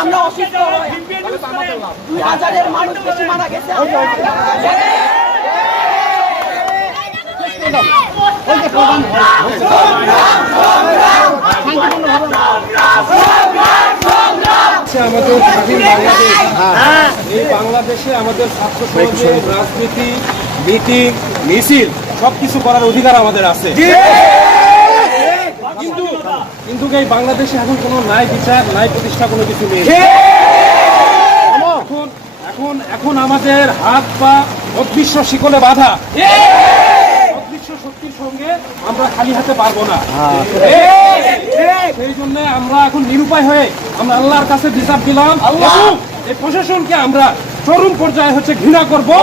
আমরা অসুস্থ 2000-এর মানুষ বেশি মারা গেছে। আমাদের স্বাধীন বাংলাদেশ, এই বাংলাদেশে আমাদের ছাত্র সমাজের রাজনীতি, মিটিং, মিছিল সবকিছু করার অধিকার আমাদের আছে। কিন্তু এই বাংলাদেশে এখন কোনো ন্যায় বিচার, ন্যায় প্রতিষ্ঠা কোনো কিছু নেই। এখন আমাদের হাত পা অদৃশ্য শিকলে বাঁধা। অদৃশ্য শক্তির সঙ্গে আমরা খালি হাতে পারবো না। সেই জন্য আমরা এখন নিরুপায় হয়ে আমরা আল্লাহর কাছে বিচার দিলাম। এই প্রশাসনকে আমরা চরম পর্যায়ে ঘৃণা করবো।